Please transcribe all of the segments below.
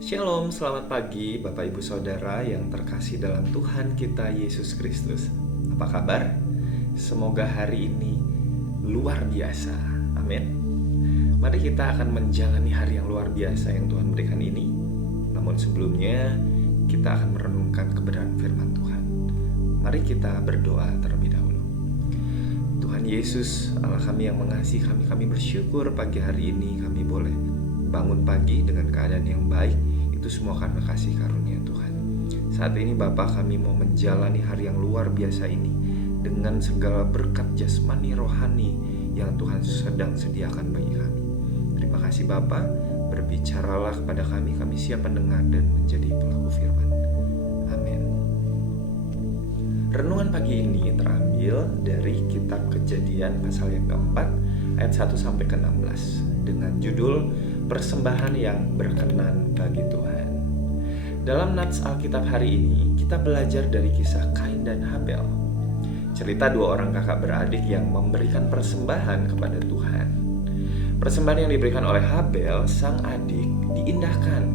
Shalom, selamat pagi Bapak Ibu Saudara yang terkasih dalam Tuhan kita Yesus Kristus. Apa kabar? Semoga hari ini luar biasa. Amin. Mari kita akan menjalani hari yang luar biasa yang Tuhan berikan ini. Namun sebelumnya kita akan merenungkan kebenaran firman Tuhan. Mari kita berdoa terlebih dahulu. Tuhan Yesus, Allah kami yang mengasihi kami, kami bersyukur pagi hari ini kami boleh bangun pagi dengan keadaan yang baik. Itu semua karena kasih karunia Tuhan. Saat ini Bapa, kami mau menjalani hari yang luar biasa ini dengan segala berkat jasmani rohani yang Tuhan sedang sediakan bagi kami. Terima kasih Bapa, berbicaralah kepada kami siap mendengar dan menjadi pelaku firman. Amin. Renungan pagi ini terambil dari kitab Kejadian pasal yang keempat ayat 1 sampai ke 16 dengan judul Persembahan yang berkenan bagi Tuhan. Dalam nats Alkitab hari ini, kita belajar dari kisah Kain dan Habel. Cerita dua orang kakak beradik yang memberikan persembahan kepada Tuhan. Persembahan yang diberikan oleh Habel, sang adik, diindahkan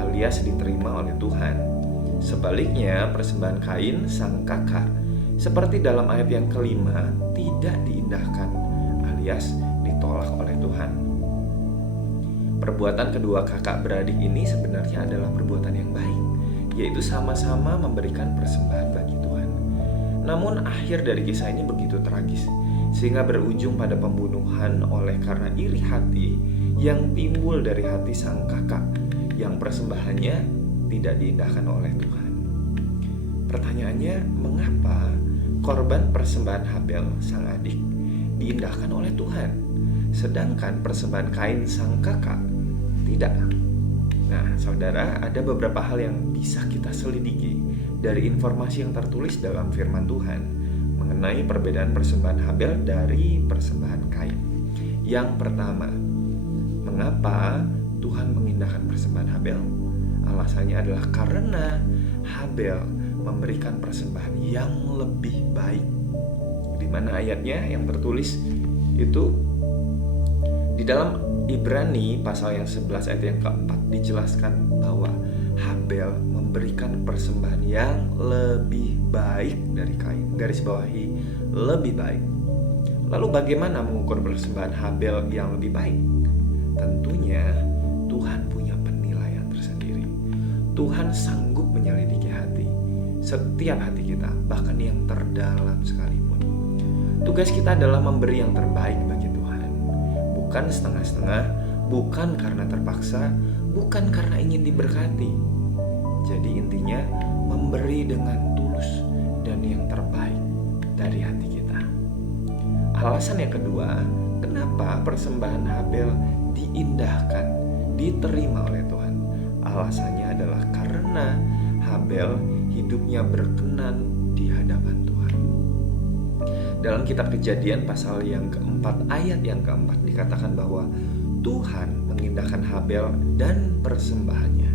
alias diterima oleh Tuhan. Sebaliknya, persembahan Kain, sang kakak, seperti dalam ayat yang kelima, tidak diindahkan alias ditolak oleh Tuhan. Perbuatan kedua kakak beradik ini sebenarnya adalah perbuatan yang baik, yaitu sama-sama memberikan persembahan bagi Tuhan. Namun akhir dari kisah ini begitu tragis, sehingga berujung pada pembunuhan oleh karena iri hati yang timbul dari hati sang kakak yang persembahannya tidak diindahkan oleh Tuhan. Pertanyaannya, mengapa korban persembahan Habel sang adik diindahkan oleh Tuhan, sedangkan persembahan Kain sang kakak tidak? Nah, saudara, ada beberapa hal yang bisa kita selidiki dari informasi yang tertulis dalam firman Tuhan mengenai perbedaan persembahan Habel dari persembahan Kain. Yang pertama, mengapa Tuhan mengindahkan persembahan Habel? Alasannya adalah karena Habel memberikan persembahan yang lebih baik. Di mana ayatnya yang tertulis itu di dalam Ibrani pasal yang 11 ayat yang keempat dijelaskan bahwa Habel memberikan persembahan yang lebih baik dari Kain. Garis bawahi, lebih baik. Lalu bagaimana mengukur persembahan Habel yang lebih baik? Tentunya Tuhan punya penilaian tersendiri. Tuhan sanggup menyelidiki hati, setiap hati kita, bahkan yang terdalam sekalipun. Tugas kita adalah memberi yang terbaik bagi Tuhan. Bukan setengah-setengah, bukan karena terpaksa, bukan karena ingin diberkati. Jadi intinya memberi dengan tulus dan yang terbaik dari hati kita. Alasan yang kedua, kenapa persembahan Habel diindahkan, diterima oleh Tuhan? Alasannya adalah karena Habel hidupnya berkenan di hadapan Tuhan. Dalam kitab Kejadian pasal yang keempat ayat yang keempat dikatakan bahwa Tuhan mengindahkan Habel dan persembahannya.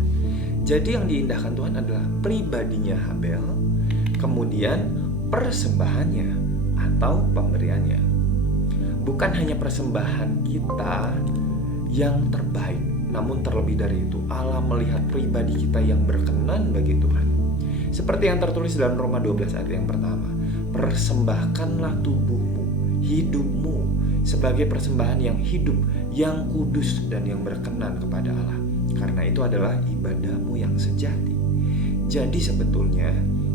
Jadi yang diindahkan Tuhan adalah pribadinya Habel, kemudian persembahannya atau pemberiannya. Bukan hanya persembahan kita yang terbaik, namun terlebih dari itu Allah melihat pribadi kita yang berkenan bagi Tuhan. Seperti yang tertulis dalam Roma 12 ayat yang pertama, persembahkanlah tubuhmu, hidupmu sebagai persembahan yang hidup, yang kudus dan yang berkenan kepada Allah. Karena itu adalah ibadahmu yang sejati. Jadi sebetulnya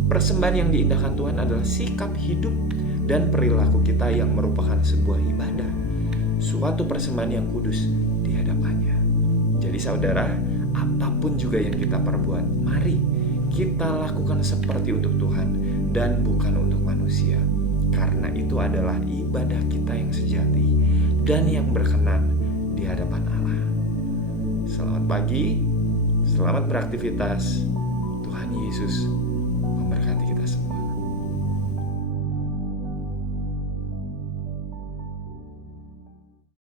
persembahan yang diindahkan Tuhan adalah sikap hidup dan perilaku kita yang merupakan sebuah ibadah, suatu persembahan yang kudus di hadapannya. Jadi saudara, apapun juga yang kita perbuat, mari kita lakukan seperti untuk Tuhan dan bukan untuk manusia, karena itu adalah ibadah kita yang sejati dan yang berkenan di hadapan Allah. Selamat pagi, selamat beraktivitas. Tuhan Yesus memberkati kita semua.